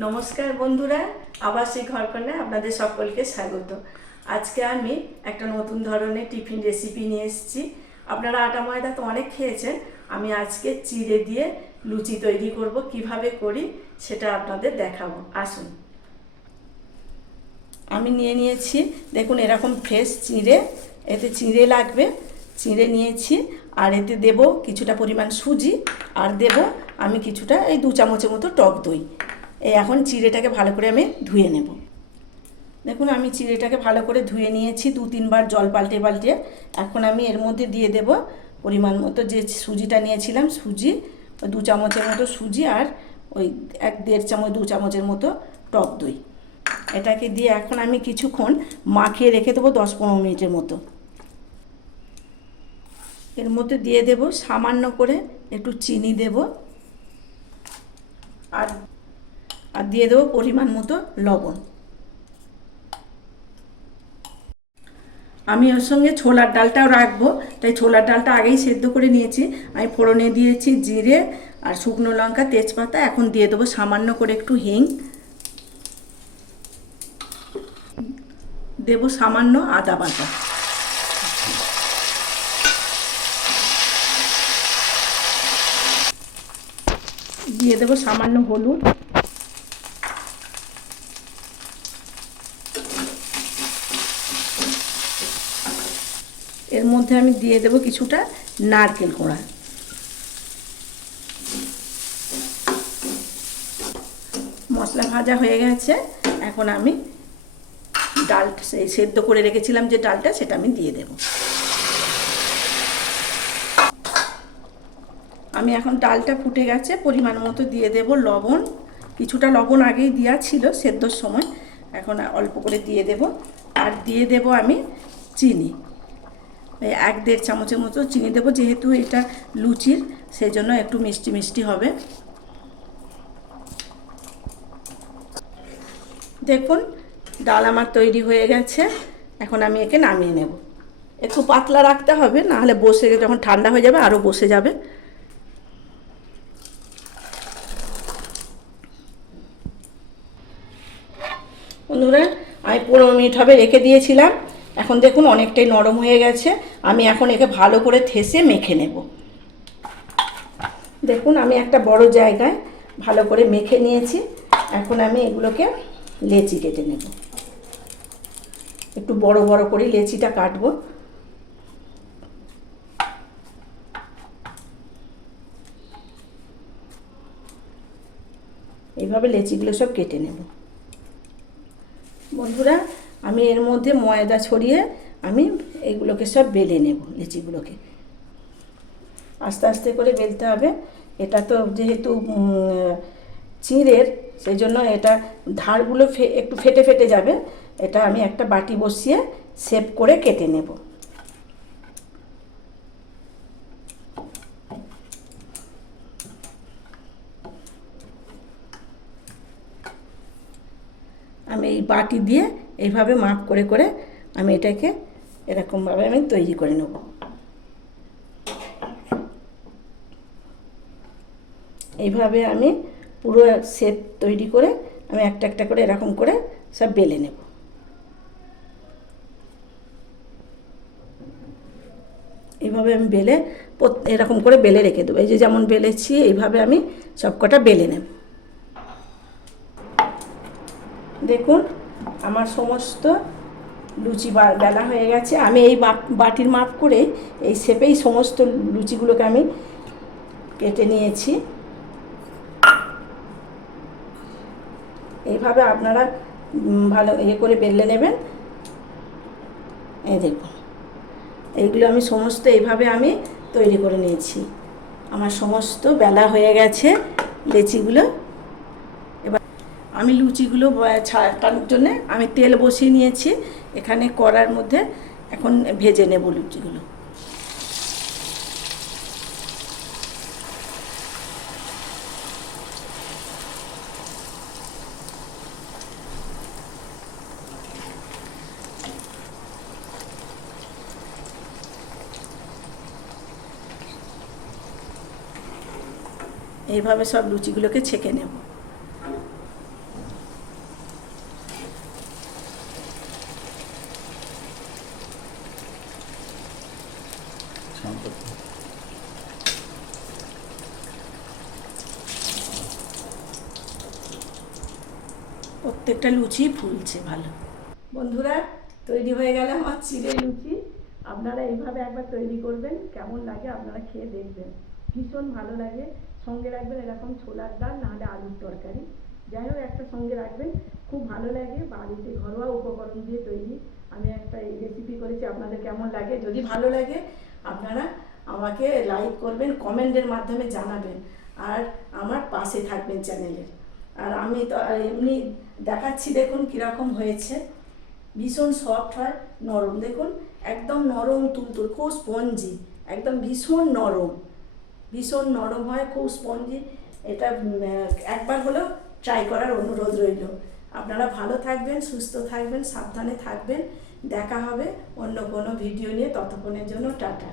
নমস্কার বন্ধুরা, আবাসিক ঘরকন্যা আপনাদের সকলকে স্বাগত। আজকে আমি একটা নতুন ধরনের টিফিন রেসিপি নিয়ে এসেছি। আপনারা আটা ময়দা তো অনেক খেয়েছেন, আমি আজকে চিড়ে দিয়ে লুচি তৈরি করব, কীভাবে করি সেটা আপনাদের দেখাবো। আসুন। আমি নিয়ে নিয়েছি, দেখুন এরকম ফ্রেশ চিঁড়ে, এতে চিঁড়ে লাগবে, চিঁড়ে নিয়েছি, আর এতে দেব কিছুটা পরিমাণ সুজি, আর দেব আমি কিছুটা এই দু চামচের মতো টক দই। এই এখন চিঁড়েটাকে ভালো করে আমি ধুয়ে নেব। দেখুন, আমি চিঁড়েটাকে ভালো করে ধুয়ে নিয়েছি দু তিনবার জল পাল্টে পাল্টে। এখন আমি এর মধ্যে দিয়ে দেব পরিমাণ মতো যে সুজিটা নিয়েছিলাম, সুজি, দু চামচের মতো সুজি আর ওই এক দেড় চামচ, দু চামচের মতো টক দই। এটাকে দিয়ে এখন আমি কিছুক্ষণ মাখিয়ে রেখে দেবো দশ পনেরো মিনিটের মতো। এর মধ্যে দিয়ে দেব সামান্য করে একটু চিনি দেব। আর আর দিয়ে দেবো পরিমাণ মতো লবণ। আমি ওর সঙ্গে ছোলার ডালটাও রাখব, তাই ছোলার ডালটা আগেই সেদ্ধ করে নিয়েছি। আমি ফোড়নে দিয়েছি জিরে আর শুকনো লঙ্কা, তেজপাতা, এখন দিয়ে দেবো সামান্য করে একটু হিং। দেব সামান্য আদা বাটা। দিয়ে দেবো সামান্য হলুদ। এর মধ্যে আমি দিয়ে দেবো কিছুটা নারকেল কোড়া। মশলা ভাজা হয়ে গেছে। এখন আমি ডাল সেদ্ধ করে রেখেছিলাম যে ডালটা, সেটা আমি দিয়ে দেব। আমি এখন ডালটা ফুটে গেছে, পরিমাণ মতো দিয়ে দেব লবণ। কিছুটা লবণ আগেই দেওয়া ছিল সেদ্ধর সময়। এখন অল্প করে দিয়ে দেব। আর দিয়ে দেব আমি চিনি। এক দেড় চামচের মতো চিনি দেবো, যেহেতু এটা লুচির সেই জন্য একটু মিষ্টি মিষ্টি হবে। দেখুন, ডাল আমার তৈরি হয়ে গেছে। এখন আমি একে নামিয়ে নেব। একটু পাতলা রাখতে হবে, নাহলে বসে যখন ঠান্ডা হয়ে যাবে আরও বসে যাবে। বন্ধুরা, আমি পনেরো মিনিট হবে রেখে দিয়েছিলাম। এখন দেখুন, অনেকটাই নরম হয়ে গেছে। আমি এখন একে ভালো করে থেসে মেখে নেব। দেখুন, আমি একটা বড় জায়গায় ভালো করে মেখে নিয়েছি। এখন আমি এগুলোকে লেচি কেটে নেব। একটু বড় বড় করে লেচিটা কাটবো। এইভাবে লেচিগুলো সব কেটে নেব। বন্ধুরা, আমি এর মধ্যে ময়দা ছড়িয়ে আমি এগুলোকে সব বেলে নেব, লিচিগুলোকে। আস্তে আস্তে করে বেলতে হবে। এটা তো যেহেতু চিঁড়ের, সেই জন্য এটা ধারগুলো একটু ফেটে ফেটে যাবে। এটা আমি একটা বাটি বসিয়ে সেপ করে কেটে নেব। আমি এই বাটি দিয়ে এইভাবে মাপ করে করে আমি এটাকে এরকমভাবে আমি তৈরি করে নেব এইভাবে আমি পুরো শেপ তৈরি করে আমি একটা একটা করে এরকম করে সব বেলে নেব। এইভাবে আমি বেলে এরকম করে বেলে রেখে দেবো। এই যে যেমন বেলেছি, এইভাবে আমি সবকটা বেলে নেব। দেখুন, আমার সমস্ত লুচি বেলা হয়ে গেছে, আমি এই বাটির মাপ করে এই শেপেই সমস্ত লুচিগুলোকে আমি কেটে নিয়েছি। এইভাবে আপনারা ভালো ইয়ে করে বেলে নেবেন। এই দেখুন, এইগুলো আমি সমস্ত এইভাবে আমি তৈরি করে নিয়েছি। আমার সমস্ত বেলা হয়ে গেছে, লেচিগুলো আমি লুচিগুলো ছাড়ানোর জন্য আমি তেল বসিয়ে নিয়েছি। এখানে কড়ার মধ্যে এখন ভেজে নেব লুচিগুলো। এইভাবে সব লুচিগুলোকে ছেঁকে নেব। প্রত্যেকটা লুচি ফুলছে ভালো। বন্ধুরা, তৈরি হয়ে গেল আমার চিড়ে লুচি। আপনারা এইভাবে একবার তৈরি করবেন, কেমন লাগে আপনারা খেয়ে দেখবেন। ভীষণ ভালো লাগে। সঙ্গে রাখবেন এরকম ছোলার ডাল, নাহলে আলুর তরকারি। যাই হোক, একটা সঙ্গে রাখবেন। খুব ভালো লাগে, বাড়িতে ঘরোয়া উপকরণ দিয়ে তৈরি। আমি একটা এই রেসিপি করেছি, আপনাদের কেমন লাগে? যদি ভালো লাগে, আপনারা আমাকে লাইক করবেন কমেন্টের মাধ্যমে জানাবেন। আর আমার পাশে থাকবেন চ্যানেলের আর আমি তো এমনি দেখাচ্ছি, দেখুন কীরকম হয়েছে। ভীষণ সফট হয়, নরম। দেখুন, একদম নরম তুলতুল, খুব স্পঞ্জি একদম ভীষণ নরম। ভীষণ নরম হয়, খুব স্পঞ্জি এটা একবার হলেও ট্রাই করার অনুরোধ রইল। আপনারা ভালো থাকবেন, সুস্থ থাকবেন, সাবধানে থাকবেন। দেখা হবে অন্য কোনো ভিডিও নিয়ে। ততক্ষণের জন্য টাটা।